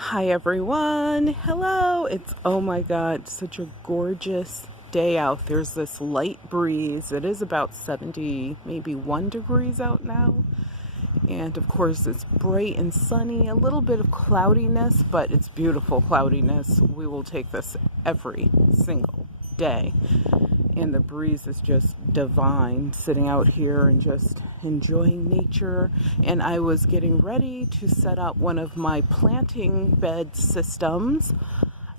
Hi everyone, hello. It's, oh my god, such a gorgeous day out. There's this light breeze. It is about 70, maybe 1 degrees out now. And of course it's bright and sunny, a little bit of cloudiness, but it's beautiful cloudiness. We will take this every single day. And the breeze is just divine, sitting out here and just enjoying nature. And I was getting ready to set up one of my planting bed systems,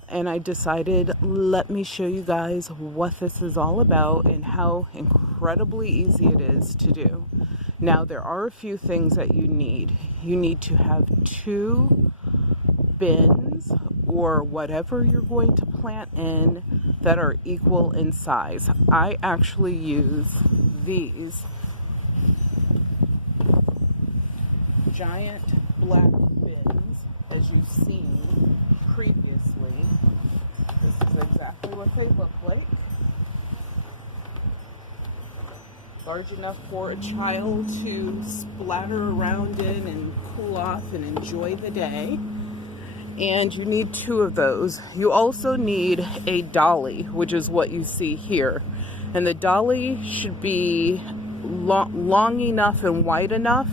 and I decided, let me show you guys what this is all about and how incredibly easy it is to do. Now, there are a few things that you need. You need to have 2 bins or whatever you're going to plant in that are equal in size. I actually use these giant black bins, as you've seen previously. This is exactly what they look like. Large enough for a child to splatter around in and cool off and enjoy the day. And you need 2 of those. You also need a dolly, which is what you see here. And the dolly should be long enough and wide enough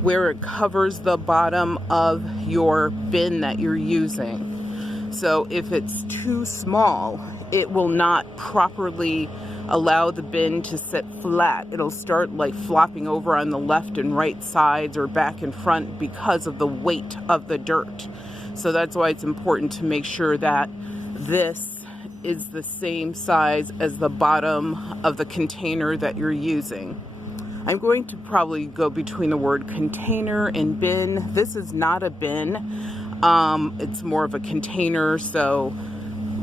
where it covers the bottom of your bin that you're using. So if it's too small, it will not properly allow the bin to sit flat. It'll start like flopping over on the left and right sides or back and front because of the weight of the dirt. So that's why it's important to make sure that this is the same size as the bottom of the container that you're using. I'm going to probably go between the word container and bin. This is not a bin. It's more of a container, so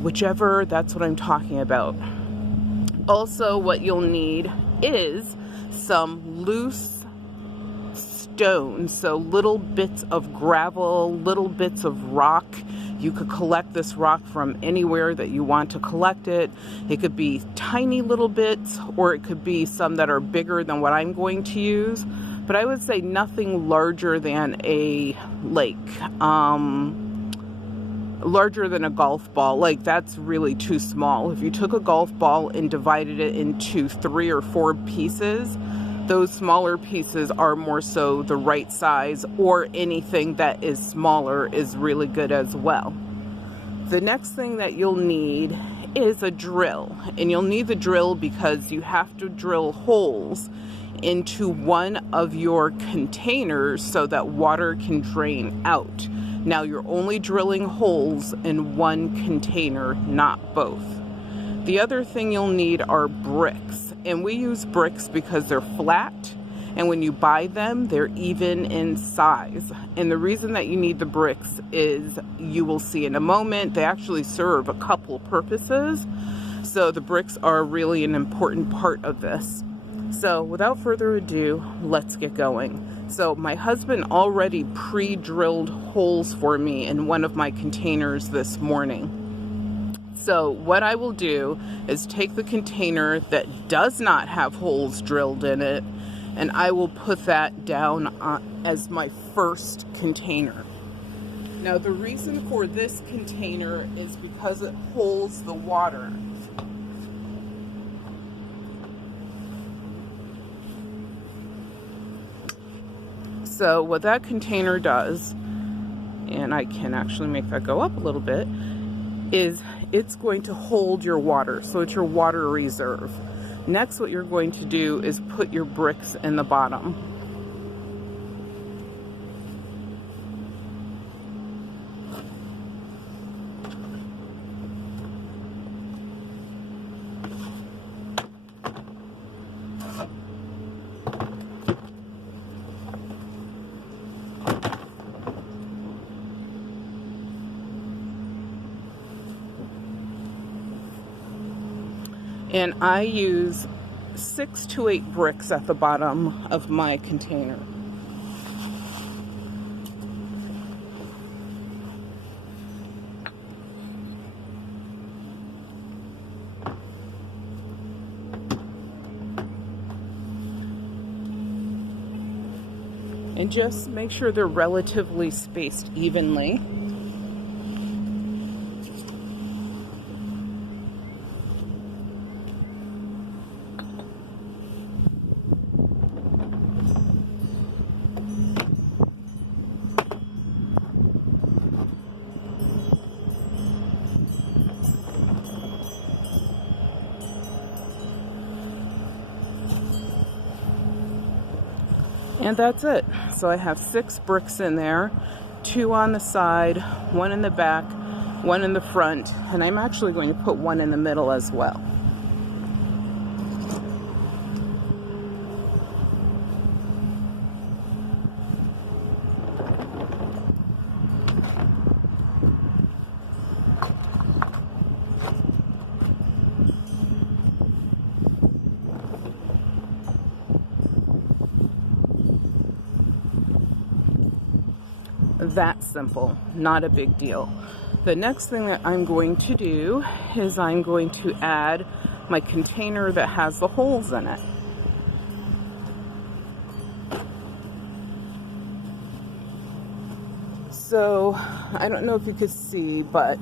whichever, that's what I'm talking about. Also, what you'll need is some loose stones, so little bits of gravel, little bits of rock. You could collect this rock from anywhere that you want to collect it. It could be tiny little bits, or it could be some that are bigger than what I'm going to use. But I would say nothing larger than a larger than a golf ball. Like, that's really too small. If you took a golf ball and divided it into 3 or 4 pieces, those smaller pieces are more so the right size, or anything that is smaller is really good as well. The next thing that you'll need is a drill. And you'll need the drill because you have to drill holes into one of your containers so that water can drain out. Now, you're only drilling holes in one container, not both. The other thing you'll need are bricks, and we use bricks because they're flat, and when you buy them, they're even in size. And the reason that you need the bricks is, you will see in a moment, they actually serve a couple purposes. So the bricks are really an important part of this. So without further ado, let's get going. So my husband already pre-drilled holes for me in one of my containers this morning. So what I will do is take the container that does not have holes drilled in it, and I will put that down as my first container. Now, the reason for this container is because it holds the water. So what that container does, and I can actually make that go up a little bit, is it's going to hold your water. So it's your water reserve. Next, what you're going to do is put your bricks in the bottom. And I use 6 to 8 bricks at the bottom of my container. and just make sure they're relatively spaced evenly. And that's it. So I have 6 bricks in there, 2 on the side, 1 in the back, 1 in the front, and I'm actually going to put 1 in the middle as well. That simple, not a big deal. The next thing that I'm going to do is I'm going to add my container that has the holes in it. So I don't know if you could see, but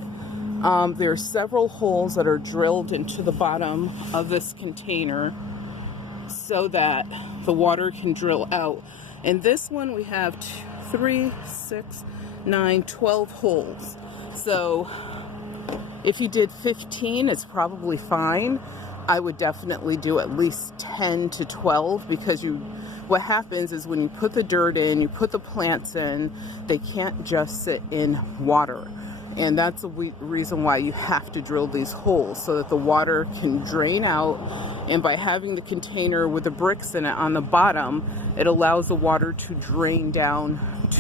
there are several holes that are drilled into the bottom of this container so that the water can drill out. And this one we have 3, 6, 9, 12 holes. So if you did 15, it's probably fine. I would definitely do at least 10 to 12 because what happens is when you put the dirt in, you put the plants in, they can't just sit in water. And that's the reason why you have to drill these holes so that the water can drain out. And by having the container with the bricks in it on the bottom, it allows the water to drain down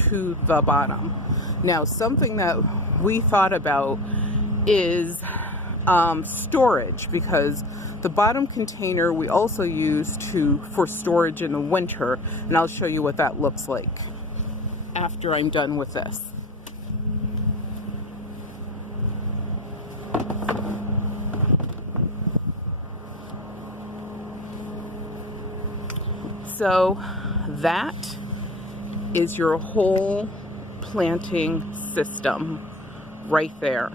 to the bottom. Now, something that we thought about is storage, because the bottom container we also use for storage in the winter, and I'll show you what that looks like after I'm done with this. So that is your whole planting system right there.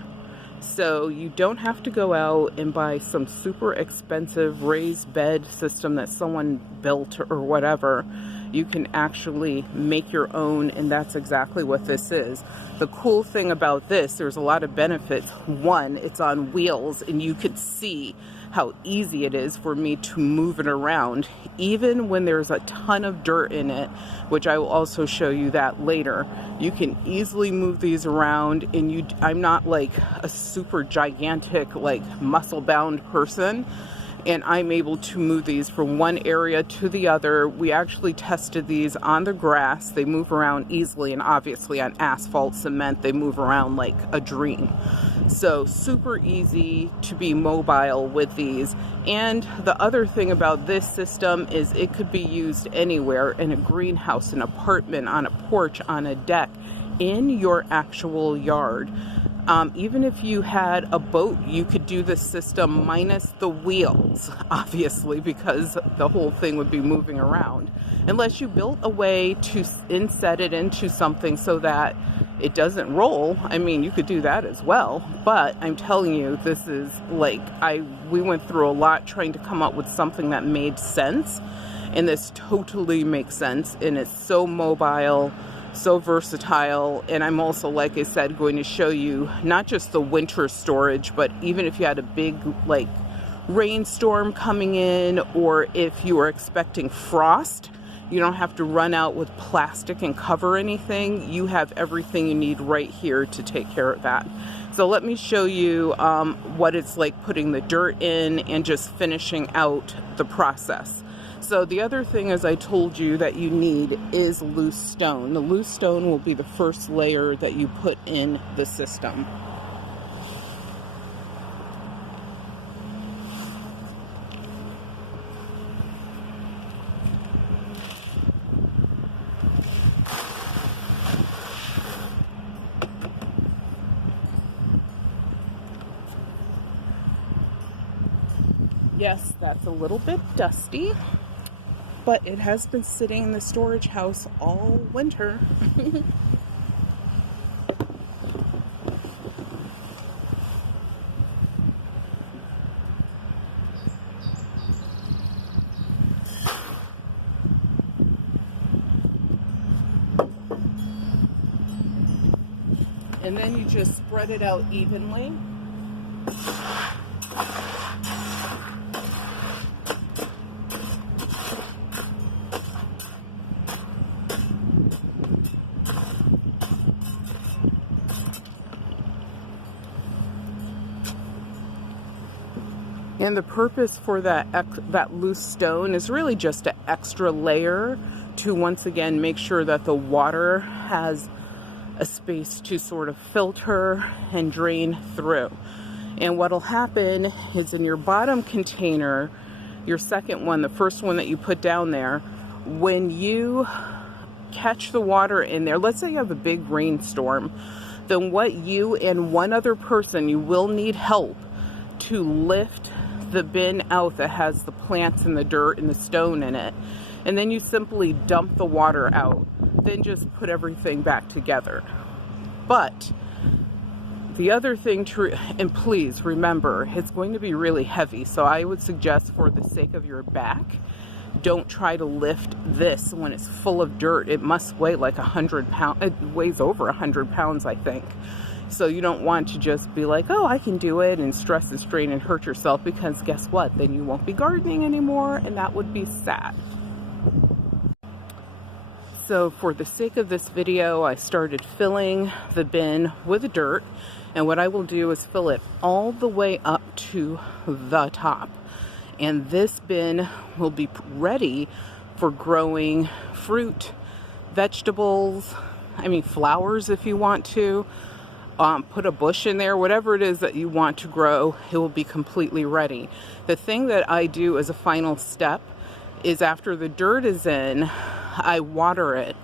So you don't have to go out and buy some super expensive raised bed system that someone built or whatever. You can actually make your own, and that's exactly what this is. The cool thing about this, there's a lot of benefits. One, it's on wheels, and you could see how easy it is for me to move it around, even when there's a ton of dirt in it, which I will also show you that later. You can easily move these around, and I'm not like a super gigantic, like muscle-bound person, and I'm able to move these from one area to the other. We actually tested these on the grass. They move around easily, and obviously on asphalt cement, they move around like a dream. So super easy to be mobile with these. And the other thing about this system is it could be used anywhere, in a greenhouse, an apartment, on a porch, on a deck, in your actual yard. Even if you had a boat, you could do this system minus the wheels, obviously, because the whole thing would be moving around. Unless you built a way to inset it into something so that it doesn't roll. I mean, you could do that as well. But I'm telling you, this is like, we went through a lot trying to come up with something that made sense. And this totally makes sense. And it's so mobile, so versatile. And I'm also, like I said, going to show you not just the winter storage, but even if you had a big like rainstorm coming in, or if you were expecting frost, you don't have to run out with plastic and cover anything. You have everything you need right here to take care of that. So let me show you what it's like putting the dirt in and just finishing out the process. So the other thing, as I told you, that you need is loose stone. The loose stone will be the first layer that you put in the system. Yes, that's a little bit dusty, but it has been sitting in the storage house all winter. And then you just spread it out evenly. And the purpose for that loose stone is really just an extra layer to once again make sure that the water has a space to sort of filter and drain through. And what'll happen is in your bottom container, your second one, the first one that you put down there, when you catch the water in there, let's say you have a big rainstorm, then what you and one other person, you will need help to lift the bin out that has the plants and the dirt and the stone in it. And then you simply dump the water out. Then just put everything back together. But the other thing and please remember, it's going to be really heavy. So I would suggest, for the sake of your back, don't try to lift this when it's full of dirt. It must weigh like 100 pounds. It weighs over 100 pounds, I think. So you don't want to just be like, oh, I can do it, and stress and strain and hurt yourself, because guess what? Then you won't be gardening anymore, and that would be sad. So for the sake of this video, I started filling the bin with dirt, and what I will do is fill it all the way up to the top. And this bin will be ready for growing fruit, vegetables, flowers if you want to. Put a bush in there, whatever it is that you want to grow, it will be completely ready. The thing that I do as a final step is, after the dirt is in, I water it.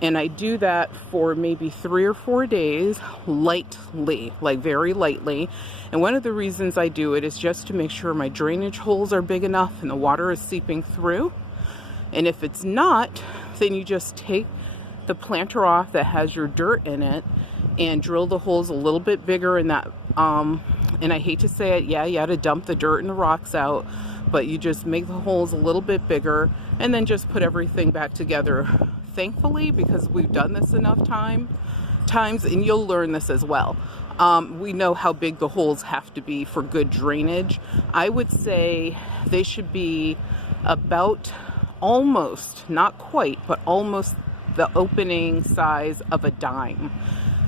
And I do that for maybe 3 or 4 days, lightly, like very lightly. And one of the reasons I do it is just to make sure my drainage holes are big enough and the water is seeping through. And if it's not, then you just take the planter off that has your dirt in it and drill the holes a little bit bigger in that. And I hate to say it, yeah, you had to dump the dirt and the rocks out, but you just make the holes a little bit bigger and then just put everything back together. Thankfully, because we've done this enough times, and you'll learn this as well, we know how big the holes have to be for good drainage. I would say they should be about almost, not quite, but almost the opening size of a dime.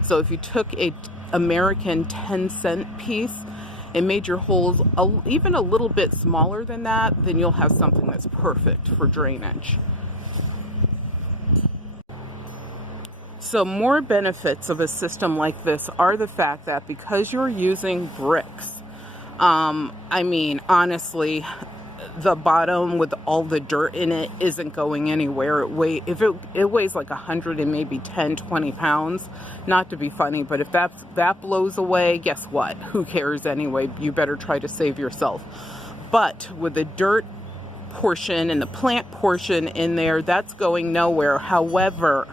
So if you took a American 10-cent piece and made your holes even a little bit smaller than that, then you'll have something that's perfect for drainage. So more benefits of a system like this are the fact that because you're using bricks, honestly, the bottom with all the dirt in it isn't going anywhere. It weighs like 100 and maybe 10, 20 pounds. Not to be funny, but if that blows away, guess what? Who cares anyway? You better try to save yourself. But with the dirt portion and the plant portion in there, that's going nowhere. However,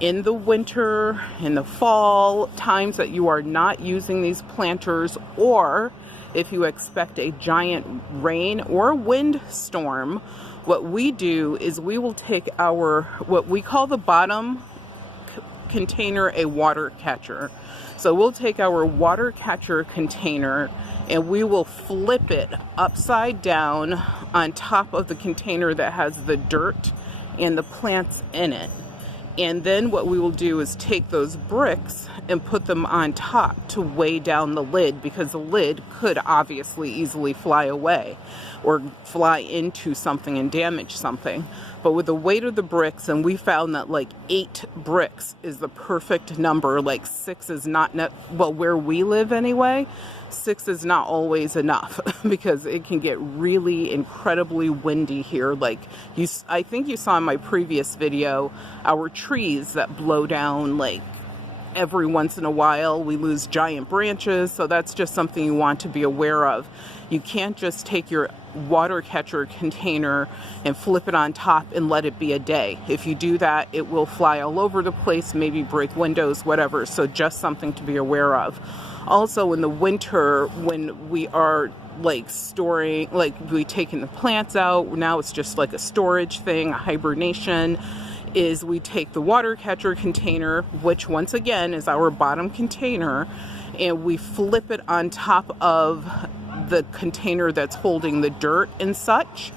in the winter, in the fall, times that you are not using these planters, or if you expect a giant rain or wind storm, what we do is we will take what we call the bottom container a water catcher. So we'll take our water catcher container and we will flip it upside down on top of the container that has the dirt and the plants in it. And then what we will do is take those bricks and put them on top to weigh down the lid, because the lid could obviously easily fly away or fly into something and damage something. But with the weight of the bricks, and we found that like 8 bricks is the perfect number. Like 6 is not, well, where we live anyway, 6 is not always enough because it can get really incredibly windy here. Like I think you saw in my previous video, our trees that blow down like every once in a while. We lose giant branches, so that's just something you want to be aware of. You can't just take your water catcher container and flip it on top and let it be a day. If you do that, it will fly all over the place, maybe break windows, whatever. So just something to be aware of. Also in the winter, when we are like storing, like we taking the plants out, now it's just like a storage thing, a hibernation, is we take the water catcher container, which once again is our bottom container, and we flip it on top of the container that's holding the dirt and such.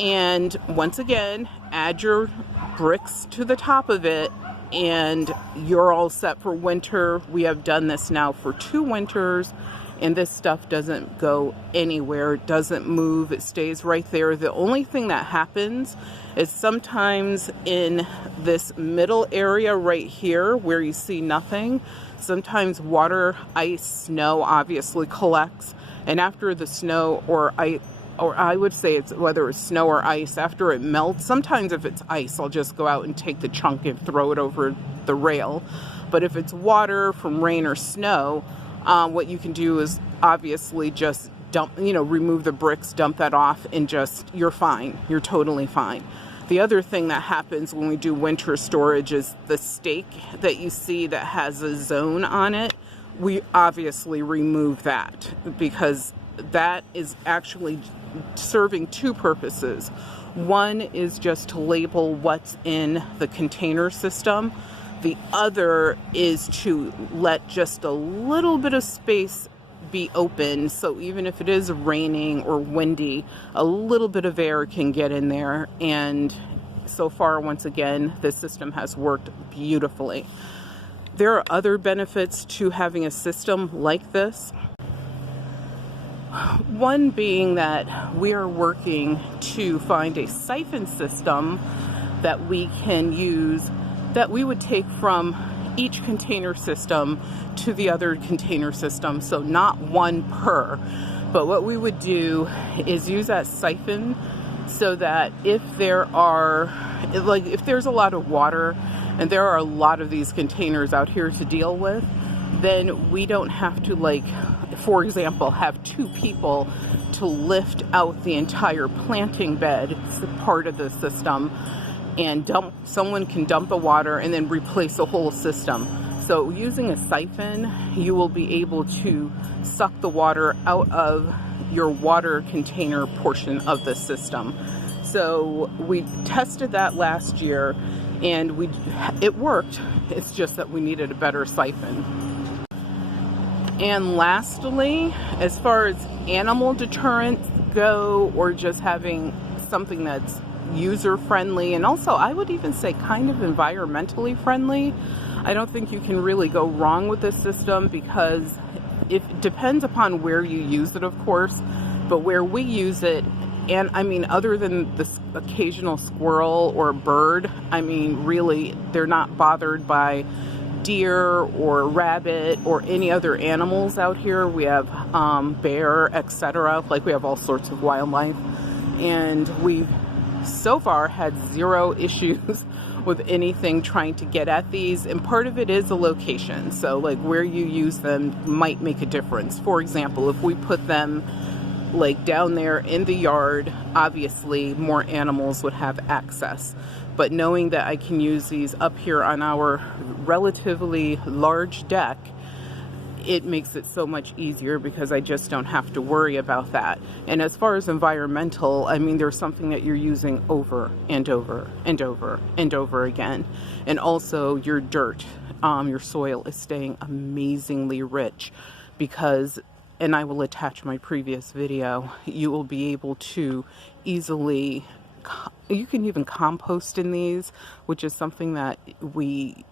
And once again, add your bricks to the top of it and you're all set for winter. We have done this now for 2 winters, and this stuff doesn't go anywhere. It doesn't move. It stays right there. The only thing that happens is sometimes in this middle area right here where you see nothing, sometimes water, ice, snow obviously collects, and after the snow or I would say it's whether it's snow or ice, after it melts, sometimes if it's ice, I'll just go out and take the chunk and throw it over the rail. But if it's water from rain or snow, what you can do is obviously just dump, remove the bricks, dump that off, and you're fine. You're totally fine. The other thing that happens when we do winter storage is the stake that you see that has a zone on it. We obviously remove that because that is actually serving 2 purposes. One is just to label what's in the container system. The other is to let just a little bit of space be open, so even if it is raining or windy, a little bit of air can get in there. And so far, once again, this system has worked beautifully. There are other benefits to having a system like this. One being that we are working to find a siphon system that we can use, that we would take from each container system to the other container system. So not one per, but what we would do is use that siphon so that if there's a lot of water and there are a lot of these containers out here to deal with, then we don't have to, for example, have 2 people to lift out the entire planting bed. It's a part of the system, and someone can dump the water and then replace the whole system. So using a siphon, you will be able to suck the water out of your water container portion of the system. So we tested that last year, and it worked. It's just that we needed a better siphon. And lastly, as far as animal deterrents go, or just having something that's user-friendly, and also I would even say kind of environmentally friendly, I don't think you can really go wrong with this system, because it depends upon where you use it, of course, but where we use it, and I mean, other than this occasional squirrel or bird, I mean, really, they're not bothered by deer or rabbit or any other animals out here. We have bear, etc. We have all sorts of wildlife, and we've so far had 0 issues with anything trying to get at these. And part of it is the location, so where you use them might make a difference. For example, if we put them down there in the yard, obviously more animals would have access. But knowing that I can use these up here on our relatively large deck, it makes it so much easier because I just don't have to worry about that. And as far as environmental, I mean, there's something that you're using over and over and over and over again. And also your dirt, your soil is staying amazingly rich because, and I will attach my previous video, you will be able to easily, you can even compost in these, which is something that we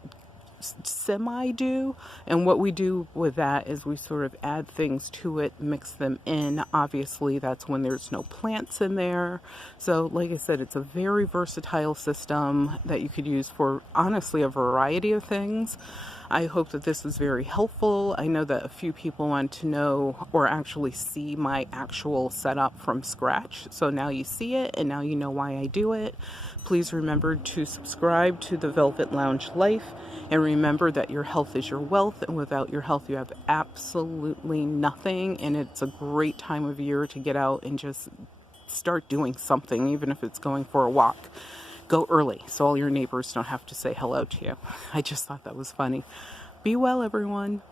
semi-do. And what we do with that is we sort of add things to it, mix them in. Obviously, that's when there's no plants in there. So like I said, it's a very versatile system that you could use for, honestly, a variety of things. I hope that this was very helpful. I know that a few people want to know or actually see my actual setup from scratch. So now you see it, and now you know why I do it. Please remember to subscribe to the Velvet Lounge Life, and remember that your health is your wealth, and without your health you have absolutely nothing. And it's a great time of year to get out and just start doing something, even if it's going for a walk. Go early so all your neighbors don't have to say hello to you. I just thought that was funny. Be well, everyone.